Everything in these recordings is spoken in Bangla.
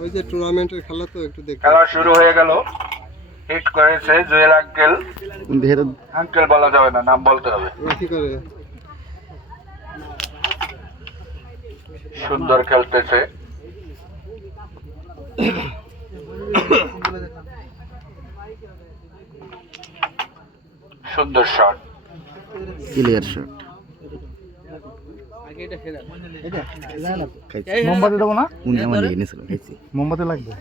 ওই যে টুর্নামেন্টের খেলা তো একটু দেখতে। খেলা শুরু হয়ে গেল। হিট করেছে জুয়েল আঙ্কেল। আঙ্কেল বলা যাবে না, নাম বলতে হবে। কি করে? সুন্দর খেলতেছে। সুন্দর শট, ক্লিয়ার শট। মোমবাতি দেবো না? উনি আমার নিয়ে নিয়েছিল, খাইছি। মোমবাতি লাগবে।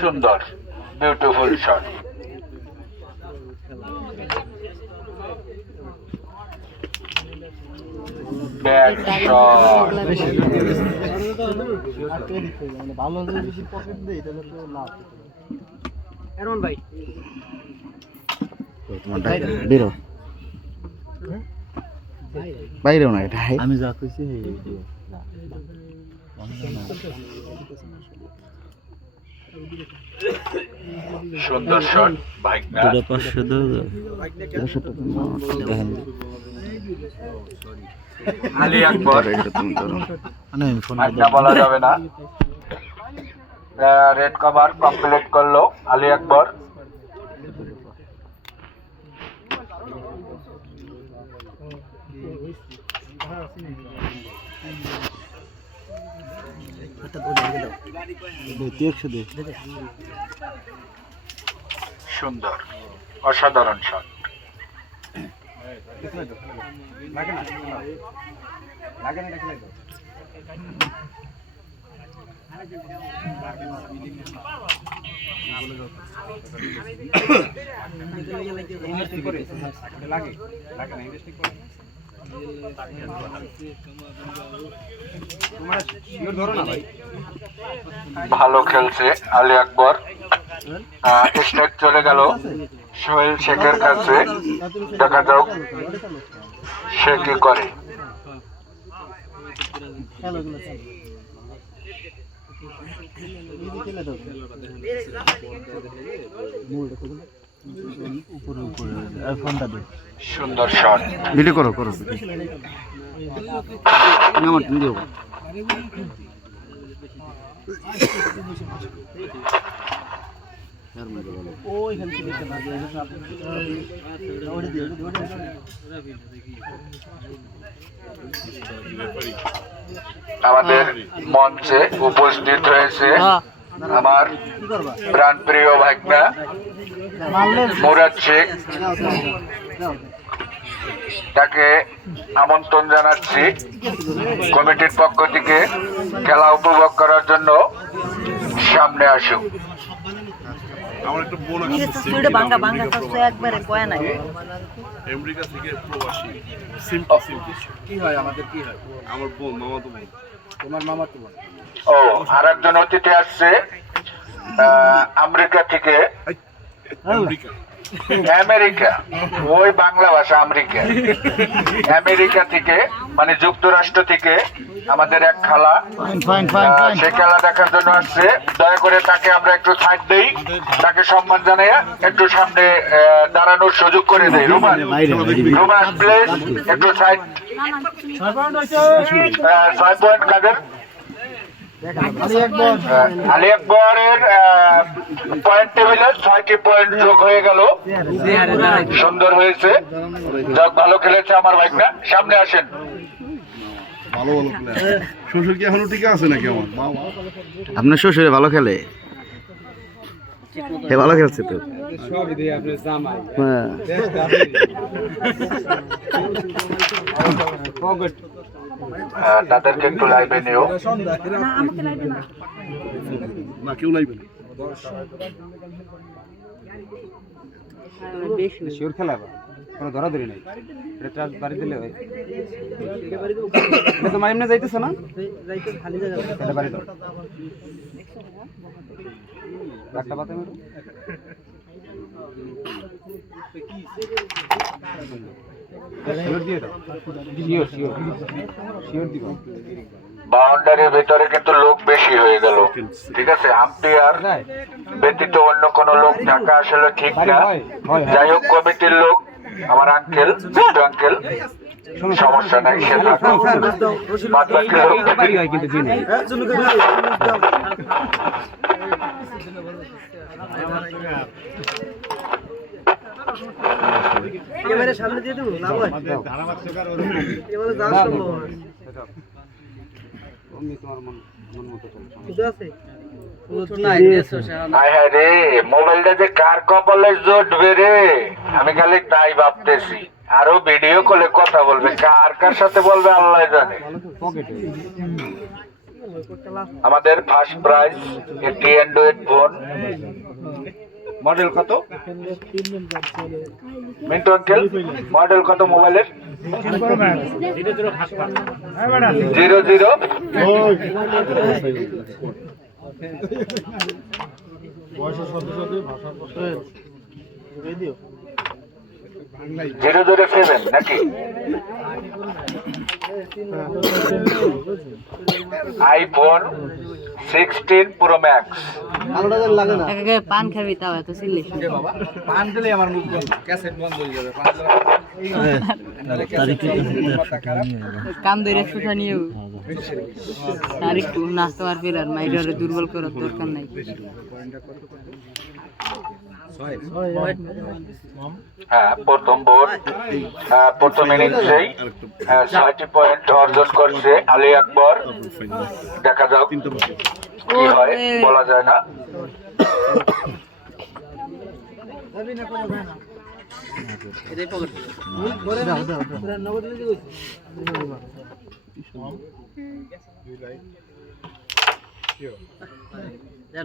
সুন্দর বিউটিফুল শট। Back shot. ভালো যদি বেশি পকেট দেই তাহলে তো লাভ। এরমান ভাই তোমার বেরো বাইরেও না, এটা আমি যা কইছি সুন্দর শট ভাইগনা। দুটো 500 দাও। দেখেন আলী আকবর, এটা তুমি ধরো। ভাইগনা বলা যাবে না। রেড কভার কমপ্লিট করলো আলী আকবর। সুন্দর অসাধারণ শট। ভালো খেলছে আলী আকবর। স্ট্রাইক চলে গেল সোহেল শেখের কাছে। দেখা যাক সে কি করে। সুন্দর শট। ভিডিও করো করো। আমার দিও। আমাদের মঞ্চে উপস্থিত হয়েছে আমার প্রাণপ্রিয় ভাইগনা মুরাদ শেখ। তাকে আমন্ত্রণ জানাচ্ছি কমিটির পক্ষ থেকে খেলা উপভোগ করার জন্য সামনে আসুক। আমার একটা বোন আমেরিকা থেকে প্রবাসী। কি হয় আমাদের, কি হয়? আমার বোন, মামাতো বোন। তোমার মামা তো বোন। ও আর একজন অতিথি আসছে আমেরিকা থেকে। আমেরিকা, আমেরিকা, ওই বাংলা ভাষা আমেরিকা। আমেরিকা থেকে মানে যুক্তরাষ্ট্র থেকে আমাদের এক খালা সে খেলা দেখার জন্য আসছে। দয়া করে তাকে আমরা একটু সাইড দেই, তাকে সম্মান জানিয়ে একটু সামনে দাঁড়ানোর সুযোগ করে দেই। রুমান, রুমান প্লিজ একটু সাইড। 6 পয়েন্ট কাদের? আলী আকবরের পয়েন্ট টেবিলে 6টি পয়েন্ট যোগ হয়ে গেল। সুন্দর হয়েছে, যাক ভালো খেলেছে আমার ভাইগনা। সামনে আসেন। ভালো ভালো প্লেয়ার। শ্বশুর কি এখনো টিকে আছে নাকি? আমার মামা। আপনার শ্বশুরে ভালো খেলে? ভালো খেলছে তো। তাদেরকে একটু লাইভে নিও। না কেউ লাইবে না। শিওর খেলা কোনো ধরাধরি নাই। এটা বাড়ি দিলে হয়। এটা তো মাইমনে যাইতেছে না? এটা বাড়ি দাও। একটা বাতে মেরো। শিওর দিয়ে দাও। শিওর শিওর শিওর দিব। বাউন্ডারির ভেতরে কিন্তু লোক বেশি হয়ে গেল। ঠিক আছে, আম্পায়ার ব্যতীত অন্য কোনো লোক থাকা আসলে ঠিক না। যাই হোক, কমিটির লোক আমার আঙ্কেল, বিট্টু আঙ্কেল, সমস্যা নাই, সে থাকুক। বাদ বাকি লোক বাড়ি হয় কিন্তু দিনে এবারে সামনে দিয়ে দেবো লাভ হয় এবারে যাওয়ার সম্ভব না। অমনি তোমার মন মতো চলে বুঝতে আছে হায় হায় রে, মোবাইলটা যে কার কপালে জুটবে রে, আমি খালি তাই ভাবতেছি। আরো ভিডিও কলে কথা বলবে, কার কার সাথে বলবে আল্লাহ জানে। পকেটে আমাদের ফার্স্ট প্রাইজ একটি অ্যান্ড্রয়েড ফোন। মডেল কত মিন্টু আঙ্কেল? মডেল কত মোবাইলের? 00 007 নাকি? IPhone 16 pro max. পান খাবি তাও এত চিল্লি পান দিলে আমার মুখ বন্ধ, ক্যাসেট বন্ধ হয়ে যাবে। কাম ধরে সুখা নিয়েও আর একটু না তোমার ফেরার মাইরে দুর্বল করার দরকার নাই। হ্যাঁ, প্রথম বোর্ড প্রথম ইনিংসেই 6টি পয়েন্ট অর্জন করছে আলী আকবর। দেখা যাক কি হয়, বলা যায় না।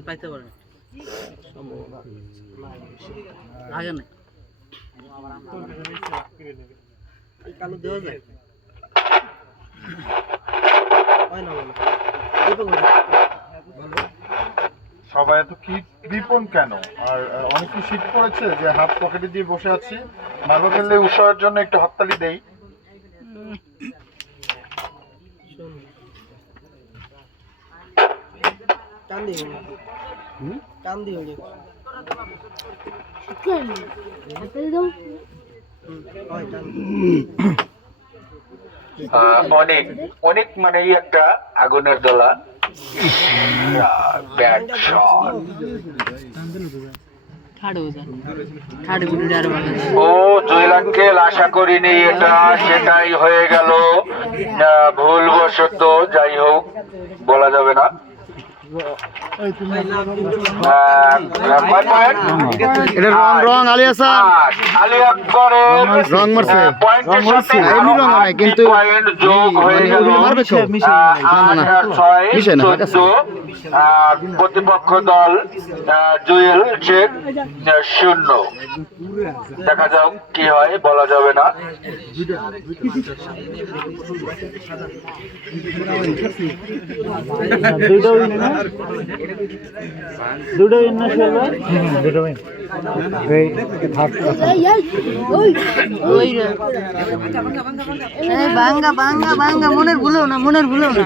পাইতে পারে আগে না কালো দেওয়া যায় হয় না বলো সবাই এত কি বিপন কেন? আর অনেক কি শীত পড়েছে যে হাত পকেটে দিয়ে বসে আছি। ভালো খেললে উৎসাহের জন্য একটু হাততালি দেই। কান্দি কান্দি হয়ে অনেক অনেক মানেই একটা আগুনের দোলা। Bat shot. ও জুয়েল আঙ্কেল, আশা করিনি এটা, সেটাই হয়ে গেল ভুলবশত। যাই হোক, বলা যাবে না। এটা রং আলী হাসান আলী আকবরের রং মারছে পয়েন্টের সাথে এমনি রং নাই কিন্তু পয়েন্ট যোগ হয়ে গেল। মারবে তো না 6 মিশে না 14 প্রতিপক্ষ দল জুয়েল শেখ 0। দেখা যাক কি হয়, বলা যাবে না। ভাঙ্গা ভাঙ্গা ভাঙ্গা মনের ভুলেও না মনের ভুলেও না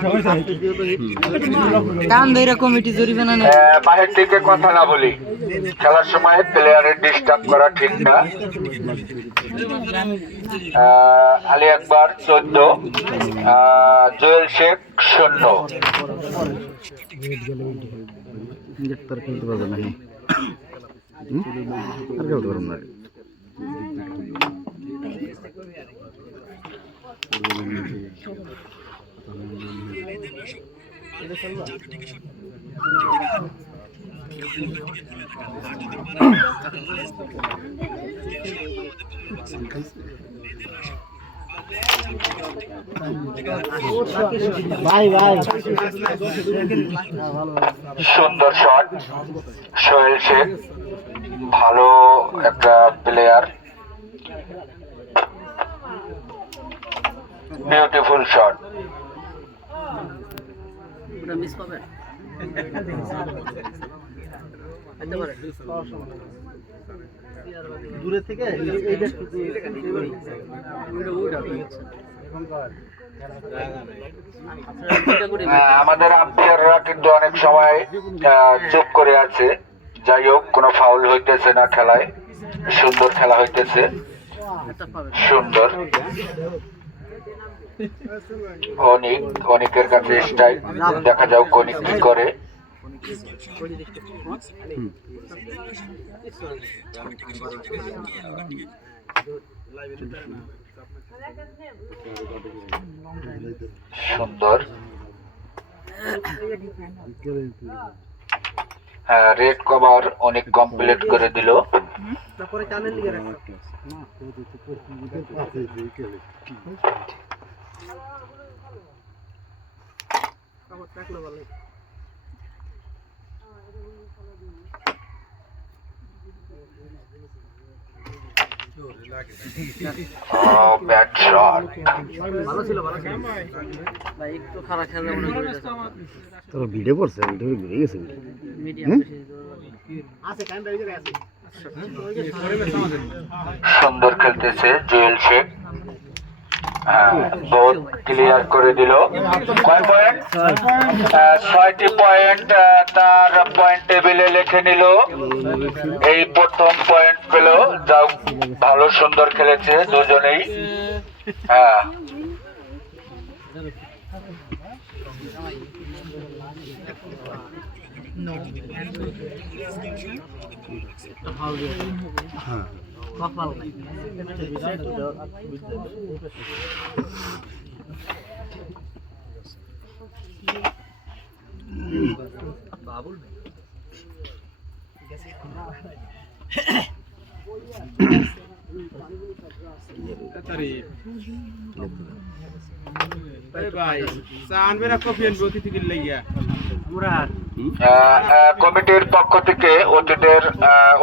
কাম ধরে কমিটি জরিমানা নেই। বাহির থেকে কথা না বলি, খেলার সময় প্লেয়ারের ডিস্টার্ব করা ঠিক না। আলী আকবর 14, জুয়েল শেখ 0। খেলতে পারবে না আর খেলতে পারবো না। সুন্দর শট সোহেল শেখ, ভালো একটা প্লেয়ার। Beautiful shot. মিস পাবে দূরে থেকে এইটা আমাদের আম্পায়াররা কিন্তু অনেক সময় চুপ করে আছে। যাই হোক, কোনো ফাউল হইতেছে না খেলায়, সুন্দর খেলা হইতেছে, সুন্দর। অনিকের কাছে স্ট্রাইক, দেখা যাক অনিক কি করে। সুন্দর, হ্যাঁ রেড কভার অনেক কমপ্লিট করে দিল। তারপরে কানের দিকে রাখো। কাপড় রাখলো ভালো। ব্যাট শট, ভালো ছিল ভাই, একটু খারাপ খেলা মনে হচ্ছে। তোর ভিডিও করছে, ভিডিও ঘুরে গেছে মিডিয়াম আছে, কাইন্ডা দিকে আছে। সুন্দর খেলতেছে জুয়েল শেখ, বহুত ক্লিয়ার করে দিল। কয় পয়েন্ট? 6টি পয়েন্ট তার পয়েন্ট টেবিলে লিখে নিল। এই প্রথম পয়েন্ট পেল। যাও, ভালো সুন্দর খেলেছে দুজনেই। হ্যাঁ কমিটির পক্ষ থেকে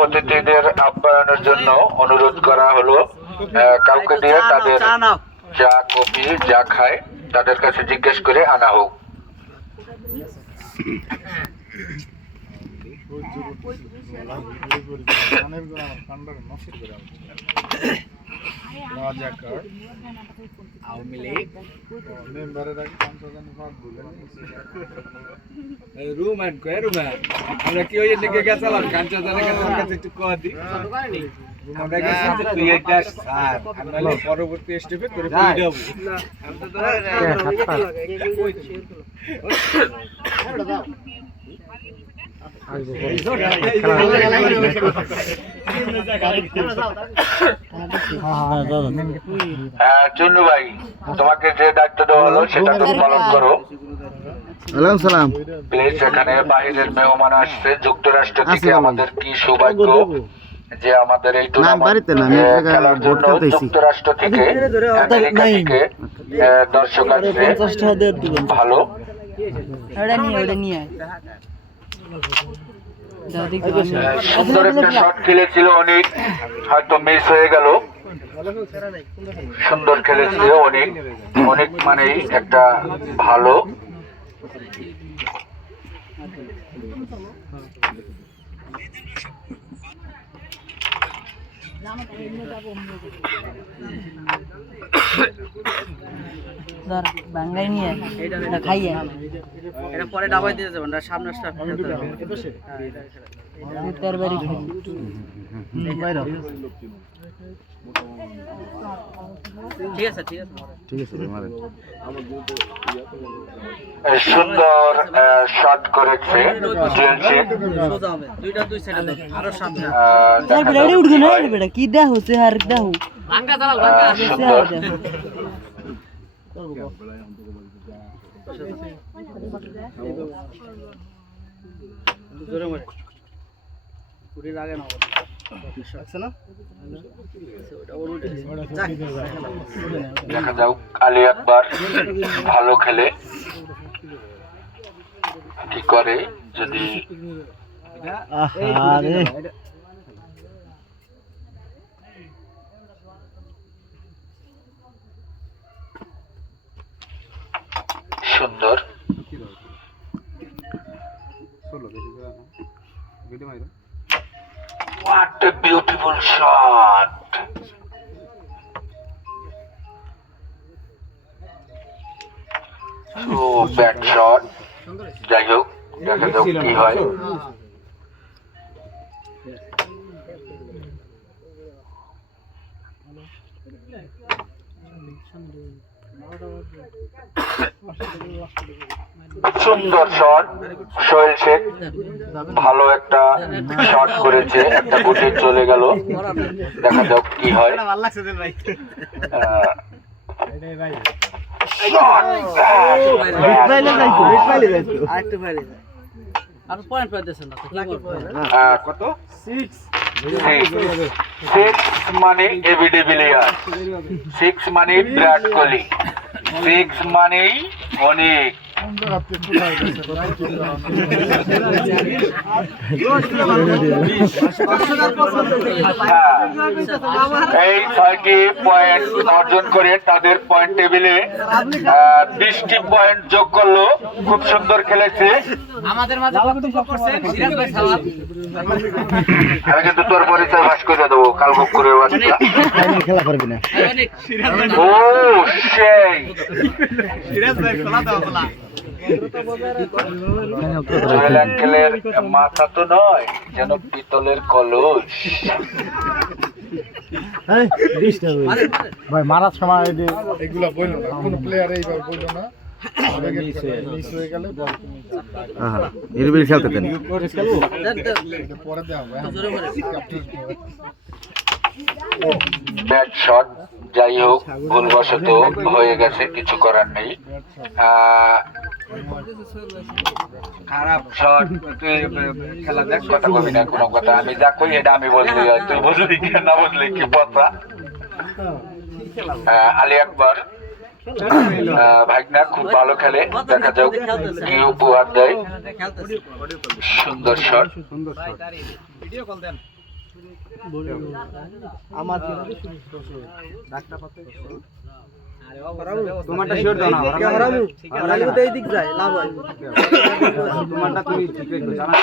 অতিথিদের আপ্যায়নের জন্য অনুরোধ করা হলো, কাউকে দিয়ে তাদের চা কফি যা খায় তাদের কাছে জিজ্ঞেস করে আনা হোক। আওয়ামী লীগ রুমান কয় রুমান আমরা কি ওই দিকে গেছিলাম কাঞ্চা জানা কাছে একটু কয়া দি আমরা গেছি যে তুই এটা স্যার আমরা পরবর্তী স্টেপে করে পেয়ে যাব না আমরা তো চুন্নু ভাই, তোমাকে যে দায়িত্ব দেওয়া হলো সেটা তুমি পালন করো। সালাম। প্লিজ, এখানে বাইরের মেহমান আসছে যুক্তরাষ্ট্র থেকে। আমাদের কি সৌভাগ্য যে আমাদের এই টুর্নামেন্ট খেলার জন্য যুক্তরাষ্ট্র থেকে, আমেরিকা থেকে দর্শক আসছে। ভালো, সুন্দর একটা শট খেলেছিল অনেক, হয়তো মিস হয়ে গেল। সুন্দর খেলেছিল অনেক, অনেক মানেই একটা ভালো। বাঙ্গাই নিয়ে এটা খাইয়ে এটা পরে ডাবাই দিয়ে যাবেন, সামনে স্টাফ তার বাড়ি ঠিক আছে মারেন। সুন্দর শট করেছে জুয়েল শেখ। সোজা হবে, দুইটা দুই সাইডে দেন, আরো সামনে তার বেড়ে উঠবে না রে বেটা, কি দেহ হচ্ছে আর দেহ ভাঙ্গা দাঁড়াও, ভাঙ্গা সুন্দর জোরে মার পুরি লাগে না আছে না ওটা ওর উঠে দেখা যাক আলী আকবর ভালো খেলে কি করে। যদি সুন্দর what a beautiful shot. So bad shot. যাই হোক, দেখা যাক কি হয়। সুন্দর শট, সোহেল শেখ ভালো একটা শট করেছে, একটা গুটি চলে গেল, দেখা যাক কি হয়। আর পয়েন্ট পাইতেছেন না কত? 6 মানে এবিডি বিলিয়ার, 6 মানে বিরাট কোহলি, 6 মানে অনেক। এই 6টি পয়েন্ট অর্জন করে তাদের পয়েন্ট টেবিলে 20টি পয়েন্ট যোগ করলো। খুব সুন্দর খেলেছে। আমাদের মাঝে বক্তব্য করছেন সিরাজ ভাই সাহেব। আমি কিন্তু তোর পরিচয় ভাস করে দেবো কাল বুক করে বাচ্চা। খেলা পারবি না। ও সেই সিরাজ ভাই খোলা দাও খোলা। জুয়েল আঙ্কেলের মাথা তো নয়, যেন পিতলের কলস। ভাই মারার সময় এগুলা বললো না, কোনো প্লেয়ার এইভাবে বললো না। মিস হয়ে গেলে নির্বিল খেলতে দেন। পরে দেওয়া হবে। ব্যাট শট, যাই হোক ভুলবশত হয়ে গেছে, কিছু করার নেই। খারাপ শট, তুই খেলা দেখ, কথা কবি না কোনো কথা। আমি যা কই এটা আমি বলতে যাই, তুই বুঝলি কি না বুঝলি কি কথা। আলী আকবর ভাগনা খুব ভালো খেলে, দেখা যাক কি উপহার দেয়। সুন্দর শট। আমার তোমারটা শিওর দাও না, এই দিক যায় লাভ হয়। তোমারটা তুমি ঠিক রেখো জানা।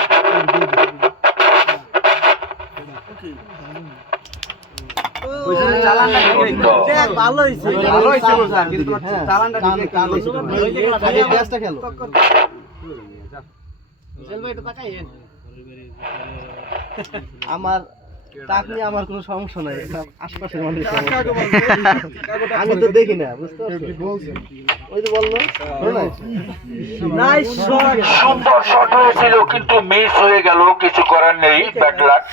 চালানটা ঠিক রেখো। দেখ ভালো হইছে, ভালো হইছে স্যার, কিন্তু তোমার চালানটা ঠিক রেখো। খালি টেস্টটা খেলো। আমার টাক নিয়ে আমার কোনো সমস্যা নাই, আশপাশের মানুষ আমি তো দেখি না, বুঝতে পারছো? ওই তো বললো নাইস শট। সুন্দর শট হয়েছিল কিন্তু মিস হয়ে গেল, কিছু করার নেই, ব্যাড লাক।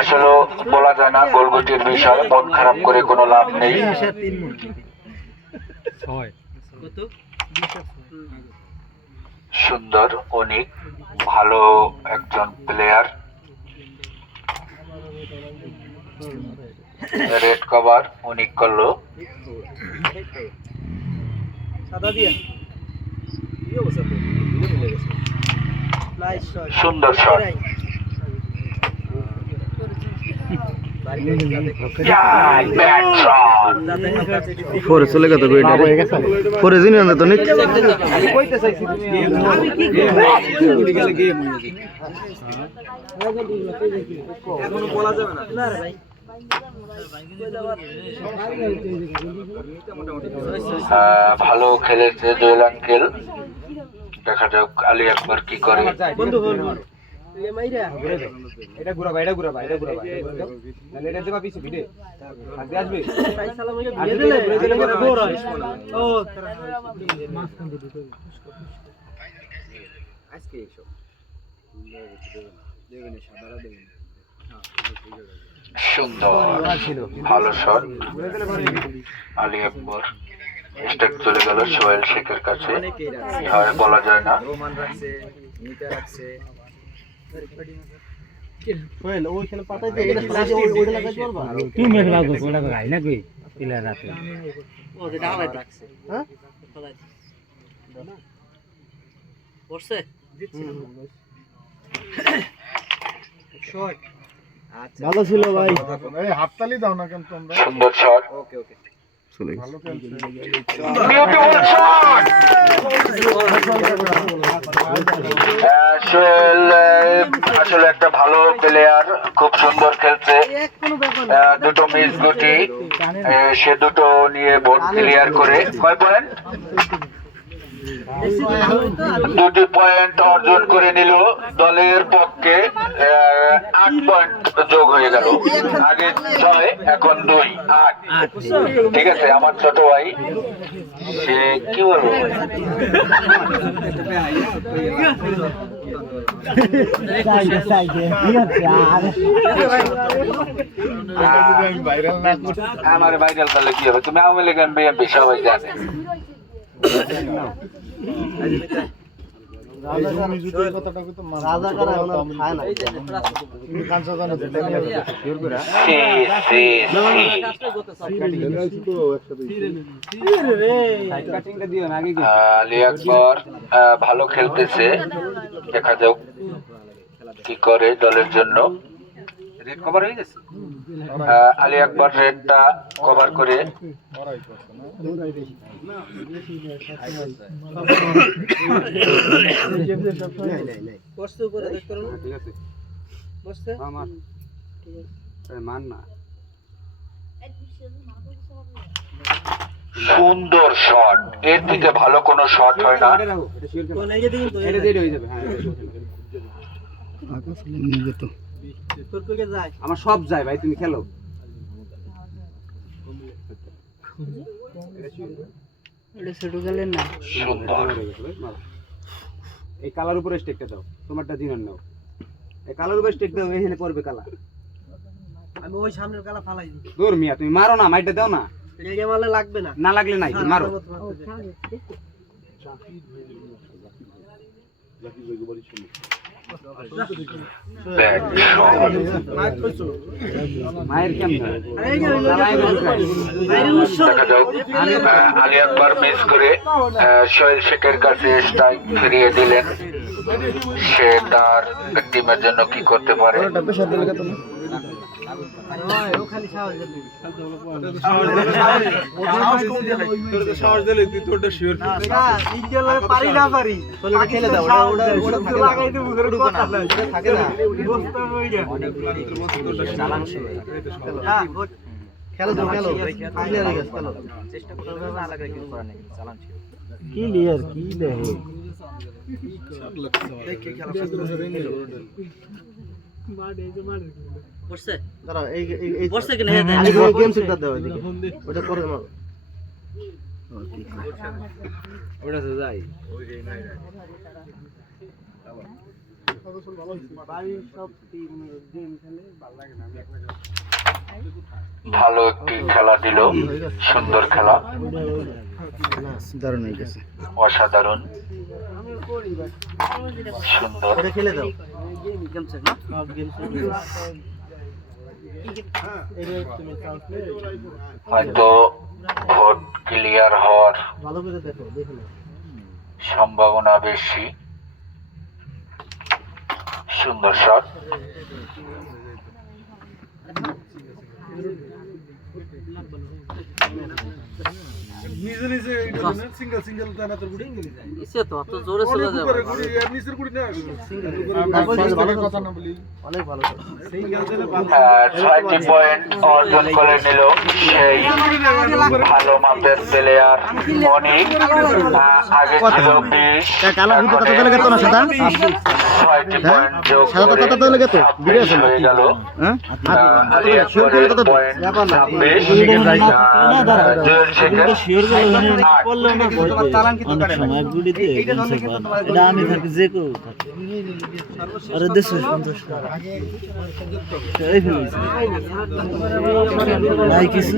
আসলে বলা যায় না, গোলগুটির বিষয়, মন খারাপ করে কোনো লাভ নেই। সুন্দর, অনেক ভালো একজন প্লেয়ার। রেড কভার অনেক করলো। সাদা দিয়া নাইস শট, সুন্দর শট। Bad shot. পরে চলে গেল তো পরে জিনি না তো নিক কইতে চাইছি আমি কি গেলে গেম হয়ে যাবে। এখনো বলা যাবে না। না রে ভাই ভালো খেলেছে জুয়েল আঙ্কেল, দেখা যাক আলী আকবর কি করে। বন্ধু এ মাইরা এটা ঘুরা ভাই, এটা ঘুরা ভাই, এটা ঘুরা ভাই। তাহলে এটা দেবা পিছে ভিড়ে আগে আসবে। ভাই সালাম হইয়া দিয়ে দিলে গোর হয়। ও আজকে এসো দেবেন সাদারা দেবেন। সুন্দর ভালো শট আলী আকবর। স্টেক চলে গেল সোহেল শেখের কাছে, কি হয় বলা যায় না। রোমান রাখছে, নিতা রাখছে। সোহেল ওইখানে পাঠাই দে, এটা ফ্লাশ ওইটা লাগাইতে পারবা? কি মেঘ লাগো কোলা গাই না কই পিলা রাতে ও এটা হালাই রাখছে হ্যাঁ হালাই করছে শট আচ্ছা ভালো ছিল ভাই। এই হাততালি দাও না কেন তোমরা? সুন্দর শট, ওকে ওকে চলে ভালো খেলছে। Beautiful shot. সোহেল আসলে একটা ভালো প্লেয়ার, খুব সুন্দর খেলছে। এক কোনো ব্যাপার না। দুটো মিস গুটি, সে দুটো নিয়ে বোর্ড ক্লিয়ার করে কয় পয়েন্ট? 2টি পয়েন্ট অর্জন করে নিল দলের পক্ষে 8 পয়েন্ট যোগ হয়ে গেল আগে 6 এখন 2 8 ঠিক আছে আমার ছোট ভাই সে কি বলবো আমার ভাইরাল করলে কি হবে তুমি আওয়ামী লীগ বিএনপি সবাই জানে রাজাকার এখন আর খায় না আলী আকবর ভালো খেলতেছে দেখা যাক কি করে দলের জন্য রেড কভার হয়ে গেছে আলী আকবর রেডটা কভার করে সুন্দর শট এর থেকে ভালো কোনো শট হয় না আমার সব যায় ভাই তুমি খেলো ছোট গেলেন না সুন্দর এই কালার উপরে স্টেকটা দাও তোমারটা দিন নাও এই কালার উপরে স্টেক দাও এখানে পড়বে কালা আমি ওই সামনের কালা ফালাই দিই দূর মিয়া তুমি মারো না মাইটা দাও না রেগে মারলে লাগবে না না লাগলে নাই তুমি মারো ব্যাট মায়ের কেমন দেখা যাক আলী আকবর মিস করে সোহেল শেখের কাছে স্ট্রাইক ফিরিয়ে দিলেন সে তার টিমের জন্য কি করতে পারে সাহস দিলে তুই তোরটা শিওর পারি না পারি খেলে দাও ওটা লাগাই দেবো থাকে না খেলো তো খেলো ক্লিয়ার হয়ে গেছে খেলো চেষ্টা করতে হবে আলাদা কিছু করার নেই চালান ছিল ক্লিয়ার কি দেখে দেখে খেলা শুরু হয়ে গেল বসছে দাঁড়াও এই বসছে কি না আগে গেম সেটটা দাও এদিকে ওটা করে মারো ওটা তো যাই ভালো একটি খেলা দিল সুন্দর খেলা দারুণ হয়ে গেছে অসাধারণ সুন্দর ওটা খেলে দাও হয়তো ভোট ক্লিয়ার হওয়ার ভালো করে দেখো দেখো সম্ভাবনা বেশি সুন্দর শট নিজে নিজে সিঙ্গেল সিঙ্গেল জানা তোর গুড়ি ইসে তো অত জোরে চলে যাবে নিচের গুড়ি না সিঙ্গেল ভালো কথা না বলি অনেক ভালো সিঙ্গেল 6টি পয়েন্ট অর্জন করে নিল সেই ভালো মাপের প্লেয়ার অনেক আগে ছিল 20 কালা ভিডিও কত দলে গেত না সাদা 6টি পয়েন্ট যোগ সাদা করে কত দলে গেত ভিডিও আছে হয়ে গেল হ্যাঁ আলী আকবরের পয়েন্ট 26 জয়েল শেখের শিওর করলে না চালান কি দরকার সময় গুলিতে এটা আমি থাকি যে কো আরে দেশ সন্তোষ এই ফেলেছে নাই কিছু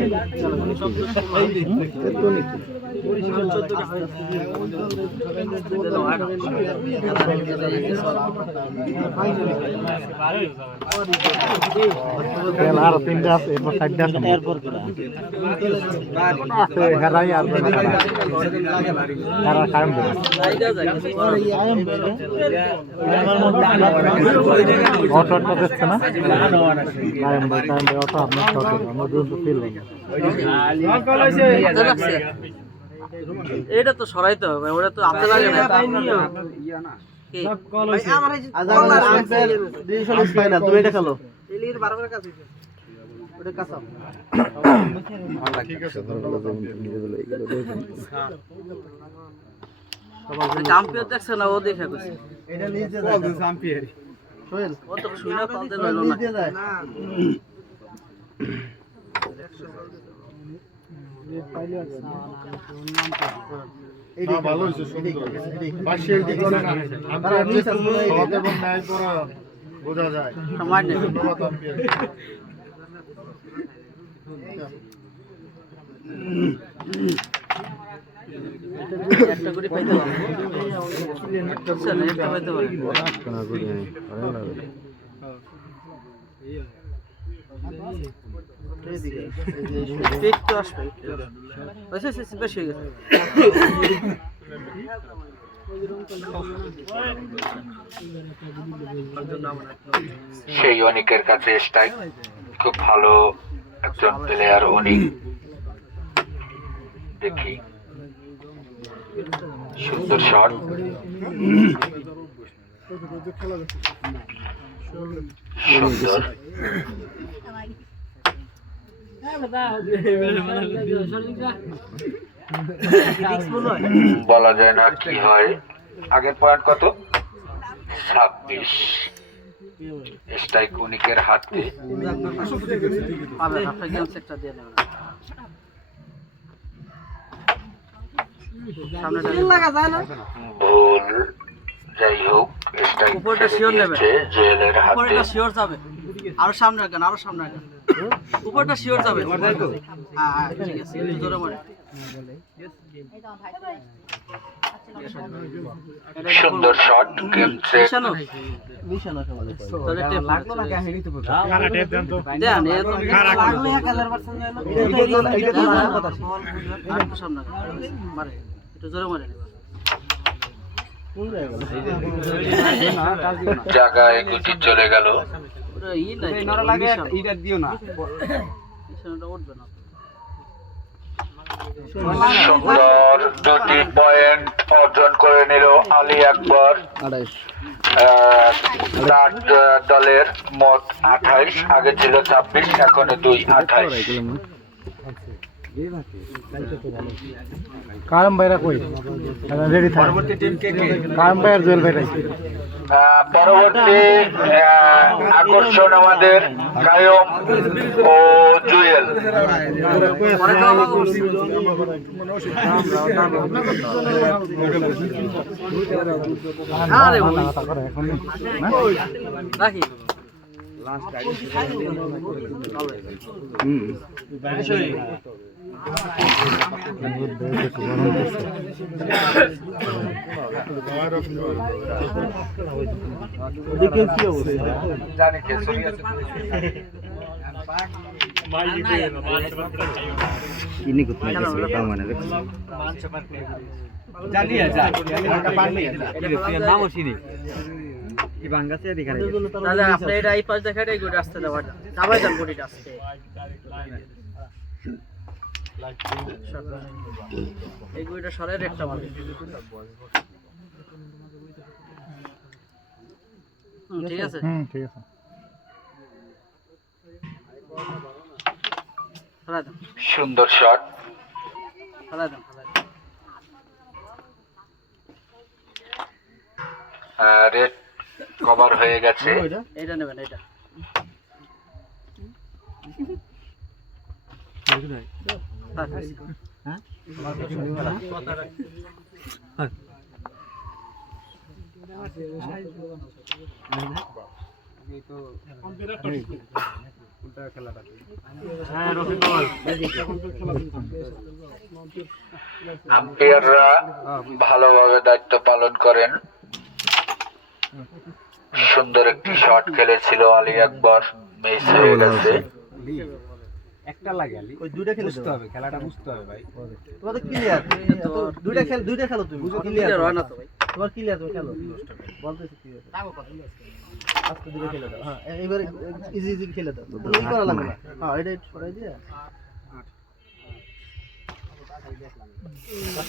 আর তিনটা আছে এরপর সাইডটা আছে এরপর আছে হেরাই আর হেরা কায়েম করে অটোটা দেখছে না কায়েম ভাই অটো আপনার শটে আমরা দুটো ফিল এটা তো সরাইতে হবে ওটা তো আপনি লাগে না তুমি এটা খেলো ওটা কাঁচা ঠিক আছে জাম্পিয়ার দেখছে না ও দেখে গেছে এটা নিচে জাম্পিয়ার সোহেল ও তো শুনে পালতে পারলো না নিচে যায় না, ভালো হয়েছে, সুন্দর। পাশে এই দিকে না, আম্পায়ার যে খুব সৎ এবং ন্যায়পরায়ণ, বোঝা যায়। সময় নেই ধন্যবাদ আম্পায়ার। একটা করে পাইতে পারবো চল একটা পাইতে পারবো একটু আসবে বেশি বেশি হয়ে গেছে সেই অনিকের কাছে স্ট্রাইক খুব ভালো একজন প্লেয়ার অনিক। দেখি সুন্দর শট, সুন্দর বলা যায় না কি হয়। আগের পয়েন্ট কত? 26। স্ট্রাইক অনিকের হাতে। পাবে হাফে গেম সেক্টর দিয়ে নেবে সামনে লাগা যায় না ভুল, যাই হোক স্ট্রাইক উপরটা শিওর নেবে জুয়েলের হাতে। উপরটা শিওর যাবে আরো সামনে রাখেন আরো সামনে রাখেন উপরটা শিওর যাবে হ্যাঁ ঠিক আছে একটু জোরে মারে সুন্দর শট, গেম সেট। নিশানো নিশানা সমাজে তোরে টেপ লাগলো না কেন হিড়ি তো দেন এ তো লাগলো এক কালার পারছেন এটা কথা আর তো সামনে মারে একটু জোরে মারে কোন জায়গা জায়গায় গুটি চলে গেল। ওরে ই নাই নরা লাগে এটা দিও না নিশানোটা উঠবে না সুন্দর দুটি পয়েন্ট অর্জন করে নিল আলী আকবর। 28 তার দলের মোট 28, আগে ছিল 26, এখন 2 28। কারম ভাইরা কই রেডি থাক পরবর্তী টিম কে কে কারম ভাই আর জুয়েল ভাই পরবর্তী আকর্ষণ আমাদের কায়ম ও জুয়েল। আরে রাখি দেখে কি অবস্থা জানি কে ছবি আছে কিনি করতে গেছিল তার মানে জানিয়া যা এটা পারলি যা এটা নাম ওসিনি কি বাঙ্গাছে এদিকে তাহলে আপনি এটা এই পাশ দেখাটাই গুড আসতে দেওয়া যাবে যান গুডিটা আসতে এই গুডিটা সরের একটা মারে ঠিক আছে ঠিক আছে ফেলা দাও সুন্দর শট, ফেলা দাও রেড কভার হয়ে গেছে। এইটা নেবেন এইটা আম্পায়াররা ভালোভাবে দায়িত্ব পালন করেন। সুন্দর একটি শট খেলেছিল আলী আকবর, মিস হয়ে গেছে। একটা লাগে আলি ওই দুইটা খেলে বুঝতে হবে, খেলাটা বুঝতে হবে ভাই। তোমাদের ক্লিয়ার দুইটা খেলো তুমি ক্লিয়ার হয় না তো ভাই তোমার ক্লিয়ার তুমি খেলো বলতেছি ক্লিয়ার আজকে দুইটা খেলে দাও হ্যাঁ এবারে ইজি ইজি খেলে দাও এই করা লাগবে না হ্যাঁ এটা সরাই দিয়ে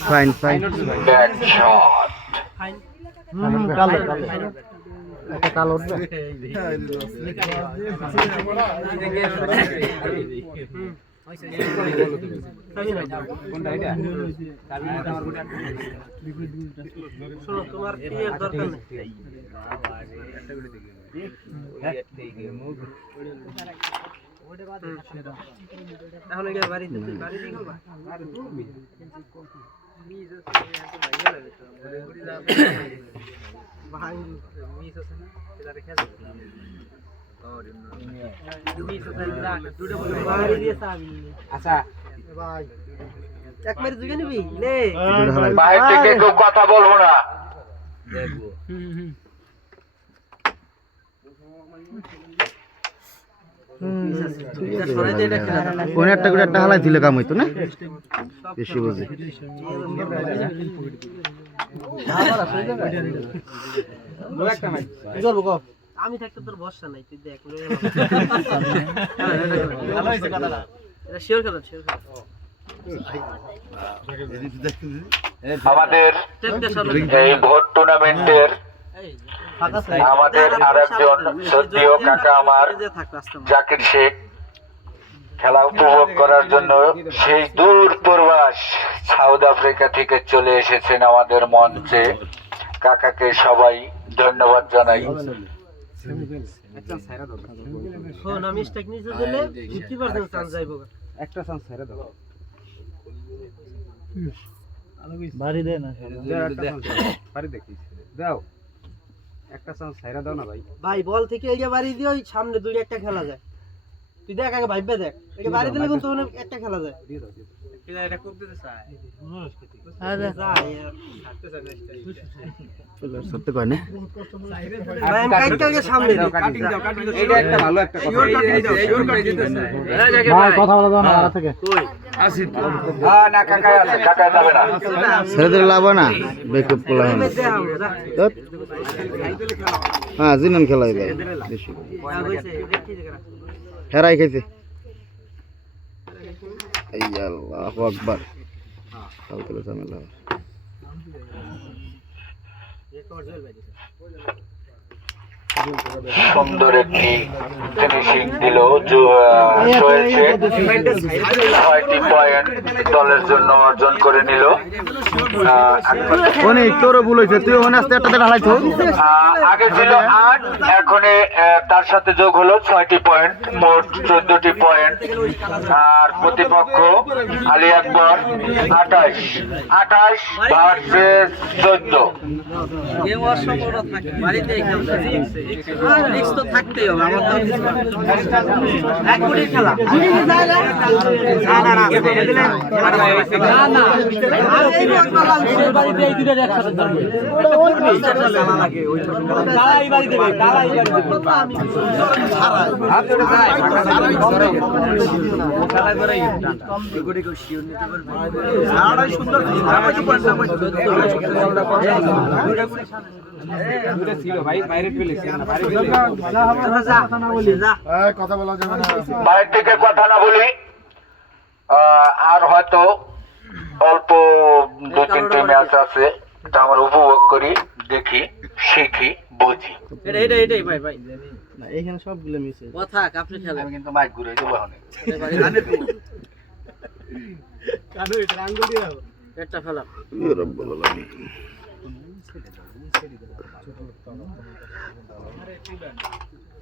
ফাইন ফাইন ব্যাড শট, কালো একটা কালো উঠবে কোনটা এটা শোনো তোমার কি এর দরকার নেই এখন এটা বাড়িতে বাড়িতে করবা ভাই মিস আছে না এটা রেখে দাও আচ্ছা ভাই এক মেরে দুগে নিবি লে বাইরে থেকে কেউ কথা বলবো না। কোন একটা করে একটা হালাই দিলে কাম হইতো না বেশি বুঝি আমি থাকতে তোর ভরসা নাই তুই দেখ শিওর খেলা শিওর আমাদের এই ভোট টুর্নামেন্টের আমাদের আরেকজন শ্রদ্ধেয় কাকা আমার জাকির শেখ খেলা উপভোগ করার জন্য সেই দূর প্রবাস সাউথ আফ্রিকা থেকে চলে এসেছেন আমাদের মঞ্চে। কাকাকে সবাই ধন্যবাদ জানাই। ফোন আমি স্টেক নিচে দিলে 50% চান্স যাইবো একটা চান্স ছেড়ে দাও বাড়ি দেয় না পারি দেখি দাও একটা চান্স ছেড়ে দাও না ভাই ভাই বল থেকে এই বাড়ি দিয়ে ওই সামনে দুই একটা খেলা যায় তুই দেখ আগে ভাইবে দেখ এই বাড়ি দিলে কিন্তু একটা খেলা যায় এটা করতে চাই আরে সত্যি কয় না ভাই আমি কাটতে আগে সামনে দাও কাটিং দাও এটা একটা ভালো একটা কথা ভাই কথা বলা দাও না আড়া থেকে কই আসি তো না কাকা আছে, কাকা যাবে না। ছেড়ে দিলে লাভ হয় না বেকআপ করলাম হ্যাঁ জিনান খেলাই দেয় বেশি হেরাই খাইছে এই আল্লাহু আকবার কালকে ঝামেলা সুন্দর একটি ফিনিশিং দিল সোহেল শেখ। 6টি পয়েন্ট দলের জন্য অর্জন করে নিল। অনেক তোর ভুল হয়েছে তুই মনে আসতে একটা ঢালাইছো আগে ছিল 8, এখন তার সাথে যোগ হলো 6টি পয়েন্ট, মোট 14টি পয়েন্ট। আর প্রতিপক্ষ আলী আকবর 28 ভার্সেস 14। গেম অসম্পূর্ণ থাকে বাড়িতে খেলতে রিস্ক তো থাকতেই হবে আমার তো এক কোটি খেলা না না এই বাড়িতে এই দুটো একসাথে ধরবে খেলা লাগে ওই তারাই বাড়ি দেবে তারাই বাড়ি দেবে হাত ধরে খেলা করে এগুড়ি কো শিওর নিতে পারবে আড়াই সুন্দর আড়াই পয়েন্ট দুটো ছিল ভাই বাইরে ফেলেছি না বাইরে কথা বলা যাবে না। বাইরে থেকে কথা না বলি, আর হয়তো অল্প 2-3টি ম্যাচ আছে, তা আমরা উপভোগ করি, দেখি, শিখি, বুঝি। এটাই ভাই ভাই না এখানে সবগুলো মিস হয়েছে কথা আপনি খেলেন কিন্তু মাইক ঘুরে দেবো এখন। একটা ফেলা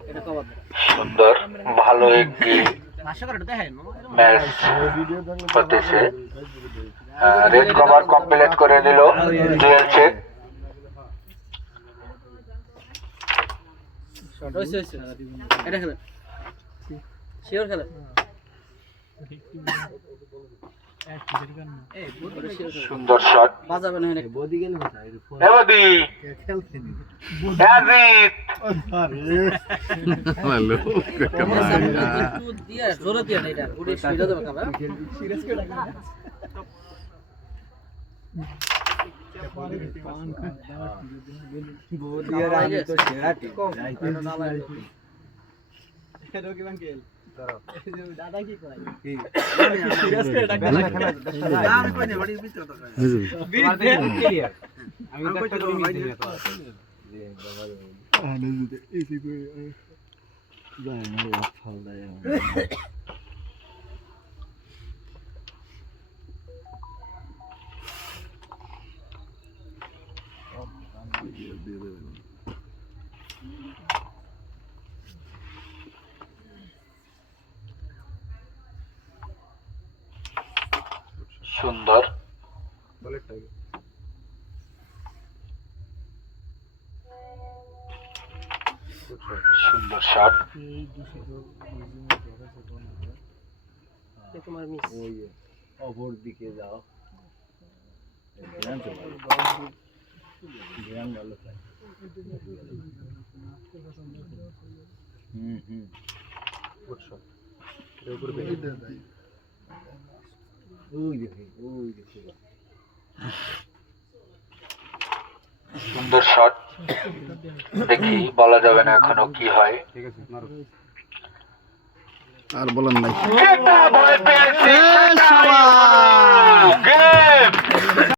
এটা কবার সুন্দর ভালো একটি ম্যাচ হতেছে। রেড কভার কমপ্লিট করে দিল জুয়েল শেখ। এটা খেলে শিওর খেলে সুন্দর শট। বাজাবে না এনে এবাদি অ্যাজিত একটু দিয়া জোরে দিয়া না এটা উড়ে শুইরা দেবে খাবা বদিয়ার আমি তো সেরা টিম দাদা কি কয় আমি কই না বাড়ি ভিতরে তো ক্লিয়ার আমি তো একটা করে মিস দিই তো দিয়ে দেবেন। সুন্দর। সুন্দর শট। অপর দিকে যাও ভালো থাকে। সুন্দর শট। দেখি, বলা যাবে না এখনো কি হয়। আর বলেন নাই। যেটা ভয় পেয়েছি সেটাই হলো। গেম।